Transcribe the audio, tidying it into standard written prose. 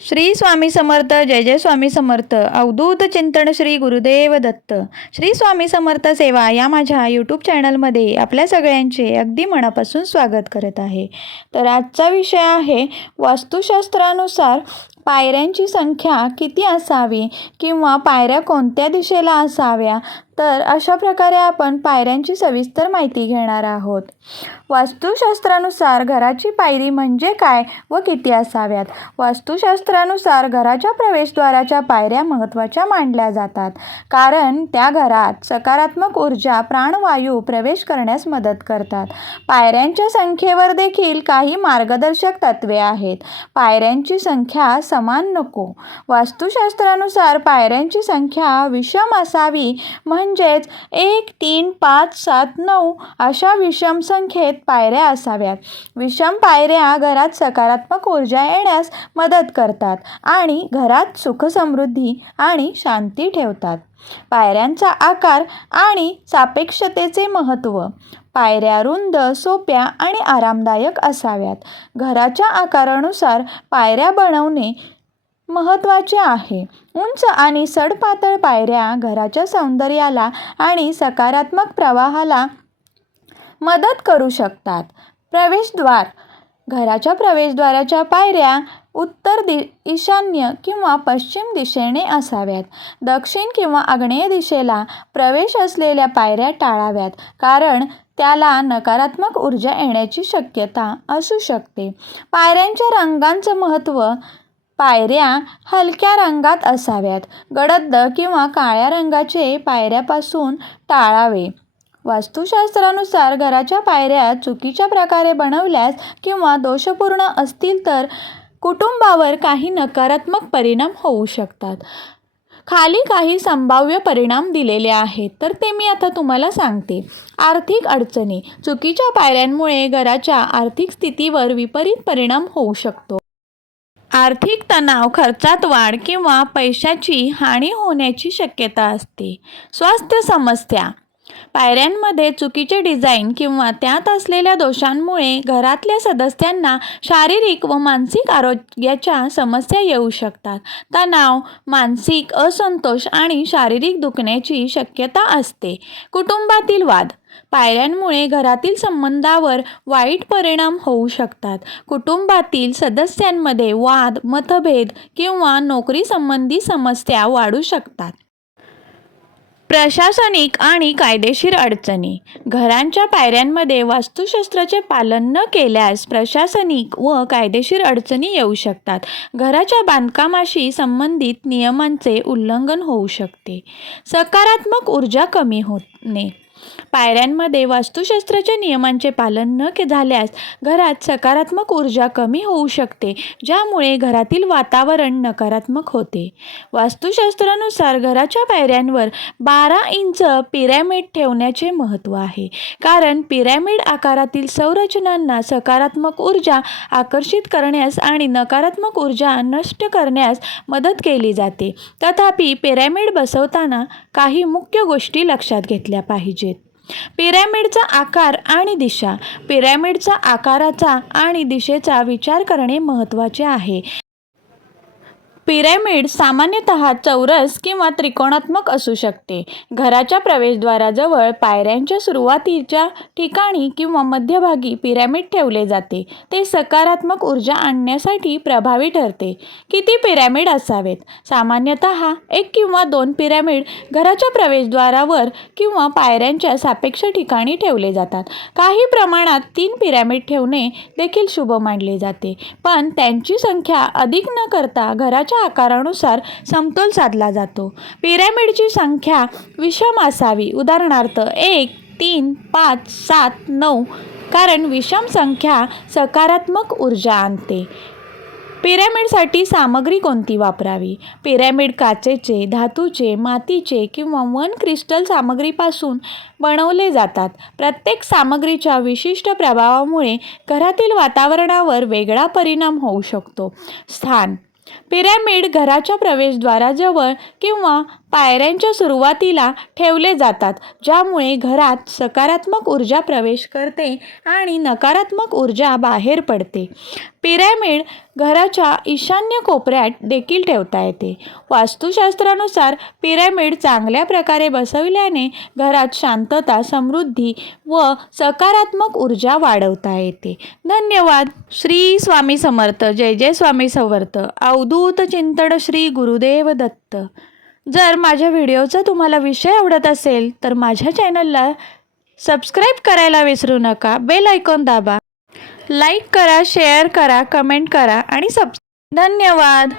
श्री स्वामी समर्थ. जय जय स्वामी समर्थ. अवधूत चिंतन श्री गुरुदेव दत्त. श्री स्वामी समर्थ सेवा या माझ्या यूट्यूब चॅनलमध्ये आपल्या सगळ्यांचे अगदी मनापासून स्वागत करत आहे. तर आजचा विषय आहे वास्तुशास्त्रानुसार पायऱ्यांची संख्या किती असावी किंवा पायऱ्या कोणत्या दिशेला असाव्या. तर अशा प्रकारे आपण पायऱ्यांची सविस्तर माहिती घेणार आहोत. वास्तुशास्त्रानुसार घराची पायरी म्हणजे काय व किती असाव्यात. वास्तुशास्त्रानुसार घराच्या प्रवेशद्वाराच्या पायऱ्या महत्त्वाच्या मानल्या जातात, कारण त्या घरात सकारात्मक ऊर्जा प्राणवायू प्रवेश करण्यास मदत करतात. पायऱ्यांच्या संख्येवर देखील काही मार्गदर्शक तत्त्वे आहेत. पायऱ्यांची संख्या समान नको. वास्तुशास्त्रानुसार पायऱ्यांची संख्या विषम असावी, म्हणजेच 1, 3, 5, 7, 9 अशा विषम संख्येत पायऱ्या असाव्यात. विषम पायऱ्या घरात सकारात्मक ऊर्जा येण्यास मदत करतात आणि घरात सुख समृद्धी आणि शांती ठेवतात. पायऱ्यांचा आकार आणि सापेक्षतेचे महत्त्व. पायऱ्या रुंद, सोप्या आणि आरामदायक असाव्यात. घराच्या आकारानुसार पायऱ्या बनवणे महत्त्वाचे आहे. उंच आणि सडपातळ पायऱ्या घराच्या सौंदर्याला आणि सकारात्मक प्रवाहाला मदत करू शकतात. प्रवेशद्वार. घराच्या प्रवेशद्वाराच्या पायऱ्या उत्तर ईशान्य किंवा पश्चिम दिशेने असाव्यात. दक्षिण किंवा आग्नेय दिशेला प्रवेश असलेल्या पायऱ्या टाळाव्यात, कारण त्याला नकारात्मक ऊर्जा येण्याची शक्यता असू शकते. पायऱ्यांच्या रंगांचं महत्त्व. पायऱ्या हलक्या रंगात असाव्यात. गडद किंवा काळ्या रंगाचे पायऱ्यापासून टाळावे. वास्तुशास्त्रानुसार घराच्या पायऱ्या चुकीच्या प्रकारे बनवल्यास किंवा दोषपूर्ण असतील तर कुटुंबावर काही नकारात्मक परिणाम होऊ शकतात. खाली काही संभाव्य परिणाम दिलेले आहेत, तर ते मी आता तुम्हाला सांगते. आर्थिक अडचणी. चुकीच्या पायऱ्यांमुळे घराच्या आर्थिक स्थितीवर विपरीत परिणाम होऊ शकतो. आर्थिक तणाव, खर्चात वाढ किंवा पैशाची हानी होण्याची शक्यता असते. स्वास्थ्य समस्या. पायऱ्यांमध्ये चुकीचे डिझाईन किंवा त्यात असलेल्या दोषांमुळे घरातल्या सदस्यांना शारीरिक व मानसिक आरोग्याच्या समस्या येऊ शकतात. तणाव, मानसिक असंतोष आणि शारीरिक दुखण्याची शक्यता असते. कुटुंबातील वाद. पायऱ्यांमुळे घरातील संबंधावर वाईट परिणाम होऊ शकतात. कुटुंबातील सदस्यांमध्ये वाद, मतभेद किंवा नोकरी संबंधी समस्या वाढू शकतात. प्रशासनिक आणि कायदेशीर अडचणी. घरांच्या पायऱ्यांमध्ये वास्तुशास्त्राचे पालन न केल्यास प्रशासनिक व कायदेशीर अडचणी येऊ शकतात. घराच्या बांधकामाशी संबंधित नियमांचे उल्लंघन होऊ शकते. सकारात्मक ऊर्जा कमी होणे. पायऱ्यांमध्ये वास्तुशास्त्राच्या नियमांचे पालन न झाल्यास घरात सकारात्मक ऊर्जा कमी होऊ शकते, ज्यामुळे घरातील वातावरण नकारात्मक होते. वास्तुशास्त्रानुसार घराच्या पायऱ्यांवर 12 इंच पिरॅमिड ठेवण्याचे महत्त्व आहे, कारण पिरॅमिड आकारातील संरचनांना सकारात्मक ऊर्जा आकर्षित करण्यास आणि नकारात्मक ऊर्जा नष्ट करण्यास मदत केली जाते. तथापि, पिरॅमिड बसवताना काही मुख्य गोष्टी लक्षात घेतल्या पाहिजेत. पिरॅमिडचा आकार आणि दिशा. पिरॅमिडचा आकाराचा आणि दिशेचा विचार करणे महत्त्वाचे आहे. पिरॅमिड सामान्यतः चौरस किंवा त्रिकोणात्मक असू शकते. घराच्या प्रवेशद्वाराजवळ पायऱ्यांच्या सुरुवातीच्या ठिकाणी किंवा मध्यभागी पिरॅमिड ठेवले जाते. ते सकारात्मक ऊर्जा आणण्यासाठी प्रभावी ठरते. किती पिरॅमिड असावेत. सामान्यतः 1 किंवा 2 पिरॅमिड घराच्या प्रवेशद्वारावर किंवा पायऱ्यांच्या सापेक्ष ठिकाणी ठेवले जातात. काही प्रमाणात 3 पिरॅमिड ठेवणे देखील शुभ मानले जाते, पण त्यांची संख्या अधिक न करता घराच्या आकारानुसार समतोल साधला जातो. पिरॅमिडची संख्या विषम असावी. उदाहरणार्थ 1, 3, 5, 7, 9, कारण विषम संख्या सकारात्मक ऊर्जा आणते. पिरॅमिडसाठी सामग्री कोणती वापरावी. पिरॅमिड काचेचे, धातूचे, मातीचे किंवा वन क्रिस्टल सामग्रीपासून बनवले जातात. प्रत्येक सामग्रीच्या विशिष्ट प्रभावामुळे घरातील वातावरणावर वेगळा परिणाम होऊ शकतो. स्थान. पिरॅमिड घराच्या प्रवेशद्वाराजवळ किंवा पायऱ्यांच्या सुरुवातीला ठेवले जातात, ज्यामुळे घरात सकारात्मक ऊर्जा प्रवेश करते आणि नकारात्मक ऊर्जा बाहेर पडते. पिरॅमिड घराच्या ईशान्य कोपऱ्यात देखील ठेवता येते. वास्तुशास्त्रानुसार पिरॅमिड चांगल्या प्रकारे बसविल्याने घरात शांतता, समृद्धी व सकारात्मक ऊर्जा वाढवता येते. धन्यवाद. श्री स्वामी समर्थ. जय जय स्वामी समर्थ. अवधूत चिंतन श्री गुरुदेव दत्त. जर माझ्या व्हिडिओचा तुम्हाला विषय आवडत असेल तर माझ्या चॅनलला सबस्क्राईब करायला विसरू नका. बेल आयकॉन दाबा. लाईक करा, शेअर करा, कमेंट करा आणि धन्यवाद.